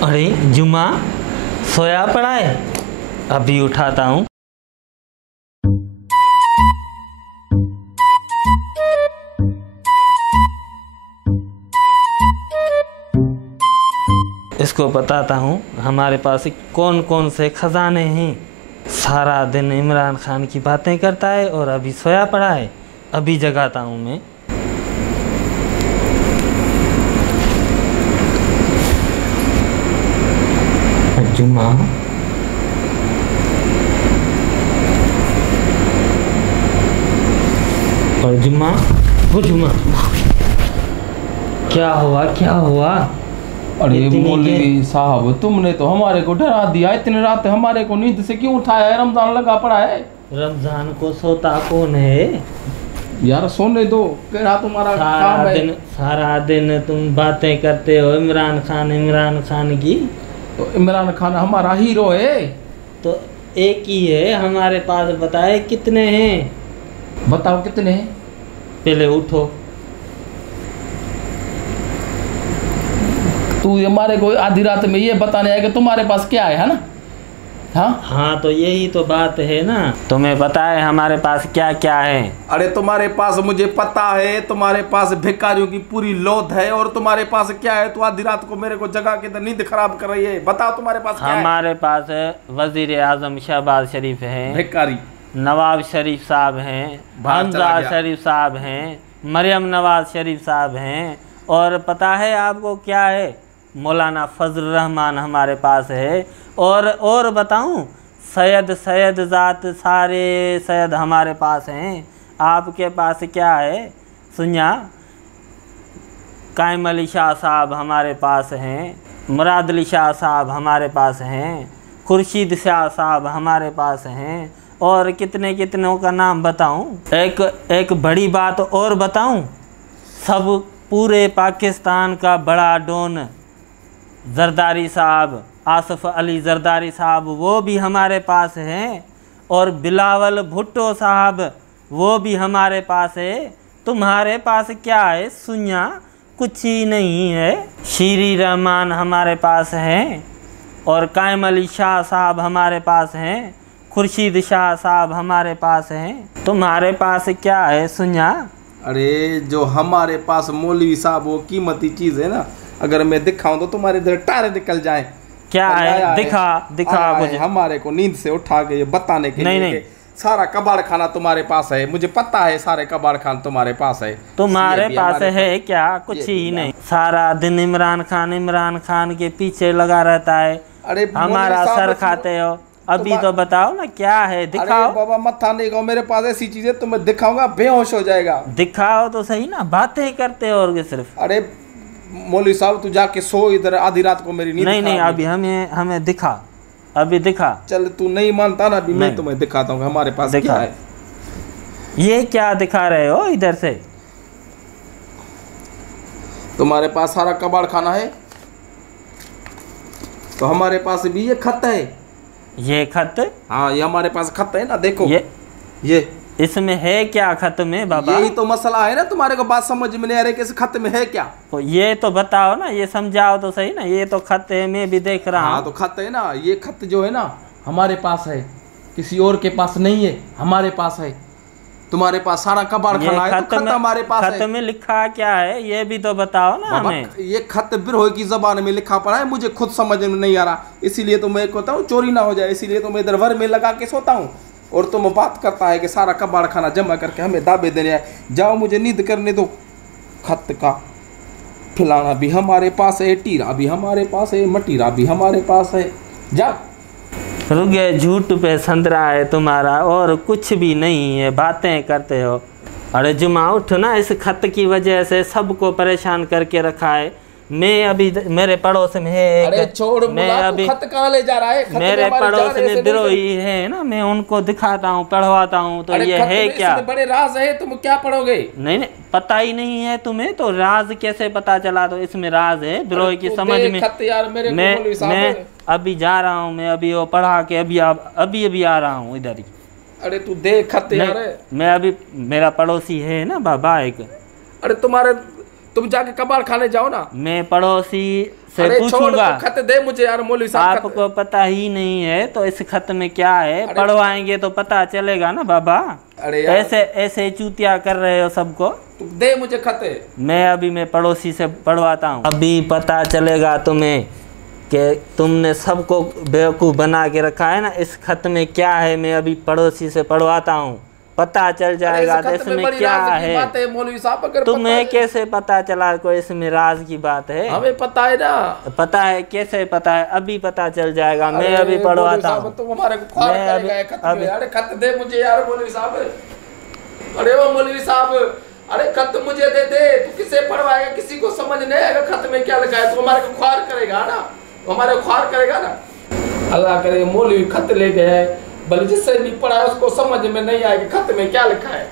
अरे जुम्मा सोया पड़ा है, अभी उठाता हूँ। इसको बताता हूँ हमारे पास कौन कौन से खजाने हैं। सारा दिन इमरान खान की बातें करता है और अभी सोया पड़ा है, अभी जगाता हूँ मैं। जुम्मा और जुम्मा, वो जुम्मा क्या हुआ क्या हुआ? अरे मौलवी साहब, तुमने तो हमारे को डरा दिया। इतनी रात हमारे को नींद से क्यों उठाया है? रमजान लगा पड़ा है। रमजान को सोता कौन है यार? सोने दो, क्या तुम्हारा काम है? सारा दिन तुम बातें करते हो इमरान खान की। तो इमरान खान हमारा हीरो है। तो एक ही है हमारे पास, बताए कितने हैं? बताओ कितने हैं? पहले उठो। तू हमारे को आधी रात में ये बताने आया कि तुम्हारे पास क्या है ना? हाँ तो यही तो बात है ना, तुम्हें पता है हमारे पास क्या क्या है? अरे तुम्हारे पास मुझे पता है, तुम्हारे पास भिखारियों की पूरी लोथ है। और तुम्हारे पास क्या है? तू आधी रात को मेरे को जगा के नींद खराब कर रही है। बताओ तुम्हारे पास क्या है? हमारे पास वजीर आजम शहबाज शरीफ है, भिखारी नवाज शरीफ साहब हैं, हमजा शरीफ साहब हैं, मरियम नवाज शरीफ साहब हैं, और पता है आपको क्या है? मौलाना फजल रहमान हमारे पास है। और बताऊं, सैयद ज़ात सारे सैयद हमारे पास हैं। आपके पास क्या है? सुनिया, कायम अली शाह साहब हमारे पास हैं, मुराद अली शाह साहब हमारे पास हैं, खुर्शीद शाह साहब हमारे पास हैं, और कितने कितनों का नाम बताऊं? एक बड़ी बात और बताऊं, सब पूरे पाकिस्तान का बड़ा डॉन जरदारी साहब, आसफ अली जरदारी साहब, वो भी हमारे पास हैं, और बिलावल भुट्टो साहब वो भी हमारे पास है। तुम्हारे पास क्या है? सुनिया, कुछ ही नहीं है। शीरी रहमान हमारे पास हैं, और कायम अली शाह साहब हमारे पास हैं, खुर्शीद शाह साहब हमारे पास हैं। तुम्हारे पास क्या है? सुनिया, अरे जो हमारे पास मौलवी साहब वो कीमती चीज है ना, अगर मैं दिखाऊं तो तुम्हारे इधर टारे निकल जाए। क्या है? दिखा मुझे। हमारे को नींद से उठा के ये बताने के लिए नहीं। सारा कबाड़ खाना तुम्हारे पास है। मुझे पता है सारे कबाड़ खान तुम्हारे पास है। तुम्हारे पास है क्या? कुछ ही नहीं। सारा दिन इमरान खान के पीछे लगा रहता है। अरे हमारा सर खाते हो। अभी तो बताओ ना क्या है? दिखाओ। अरे बाबा मत्था नहीं खाओ, मेरे पास ऐसी चीजें तुम्हें दिखाऊंगा बेहोश हो जाएगा। दिखाओ तो सही ना, बातें करते हो सिर्फ। अरे मौलवी साहब तू जाके सो, इधर आधी रात को मेरी नींद नहीं, अभी हमें दिखा, अभी दिखा। चल तू नहीं मानता ना, अभी मैं तुम्हें दिखाता हूँ हमारे पास क्या है। ये क्या दिखा रहे हो इधर से? तुम्हारे पास सारा कबाड़ खाना है, तो हमारे पास भी ये खत है। ये खत? हाँ, ये हमारे पास खत है ना, देखो ये इसमें है क्या खत में बाबा? यही तो मसला है ना, तुम्हारे को बात समझ में नहीं आ रही कि इस खत में है क्या? तो ये तो बताओ ना, ये समझाओ तो सही ना। ये तो खत है, मैं भी देख रहा हूँ। हाँ तो खत है ना, ये खत जो है ना हमारे पास है, किसी और के पास नहीं है, हमारे पास है। तुम्हारे पास सारा कबाड़ खाना है, तो खत हमारे पास है। खत में लिखा क्या है ये भी तो बताओ ना हमें। ये खत बिरहोई की जबान में लिखा पड़ा है, मुझे खुद समझ में नहीं आ रहा, इसीलिए तो मैं कहता हूँ चोरी ना हो जाए, इसीलिए तो मैं इधर वर में लगा के सोता हूँ। और तुम बात करता है कि सारा कबाड़ खाना जमा करके हमें दावे देने आए। जाओ मुझे नींद करने दो। खत का फलाना भी हमारे पास है, टीरा भी हमारे पास है, मटीरा भी हमारे पास है। जाओ। रुगे झूठ पे संतरा है तुम्हारा, और कुछ भी नहीं है, बातें करते हो। अरे जुमा उठ ना, इस खत की वजह से सबको परेशान करके रखा है। मैं अभी मेरे पड़ोस में है एक, अरे छोड़ मैं मुला, अभी तू खत कहाँ ले जा रहा है? खत मेरे हमारे पड़ोस जाने से में नहीं द्रोही है ना, मैं उनको दिखाता हूँ, पढ़वाता हूँ। तो अरे ये खत है में क्या? इसमें बड़े राज है, तुम क्या पढ़ोगे? नहीं नहीं, पता ही नहीं है तुम्हें, तो राज कैसे पता चला? तो इसमें राज है द्रोही की तू समझ दे में। खत यार मेरे को, मौलवी साहब। मैं अभी जा रहा हूँ, मैं अभी वो पढ़ा के अभी अभी आ रहा हूँ इधर ही। अरे तू दे खत यार। मैं अभी, मेरा पड़ोसी है ना बाबा एक। अरे तुम जाके कबाड़ खाने जाओ ना। मैं पड़ोसी से अरे छोड़, पूछूंगा। तू खत दे मुझे यार मौलवी साहब। आपको पता ही नहीं है तो इस खत में क्या है, पढ़वाएंगे तो पता चलेगा ना बाबा। अरे यार, ऐसे चूतिया कर रहे हो सबको। तू दे मुझे खत। मैं पड़ोसी से पढ़वाता हूँ, अभी पता चलेगा तुम्हें कि तुमने सबको बेवकूफ़ बना के रखा है ना। इस खत में क्या है, मैं अभी पड़ोसी से पढ़वाता हूँ, पता चल जाएगा इसमें क्या है। मौलवी साहब अगर तुम्हें कैसे पता चला कोई इसमें राज की बात है? हमें पता है ना। पता है, कैसे पता है? अभी पता चल जाएगा, मैं अभी पढ़वाता हूँ। तुम हमारे को ख्वार करेगा खत में। अरे खत दे मुझे यार मौलवी साहब। अरे वो मौलवी साहब, अरे खत मुझे दे। तू किसे पढ़वाएगा? किसी को समझ नहीं आएगा खत में क्या लिखा है। तू हमारे को ख्वार करेगा ना, हमारे को ख्वार करेगा ना। अल्लाह करे मौलवी खत ले गए, भले जिससे भी पढ़ा है उसको समझ में नहीं आएगा खत में क्या लिखा है।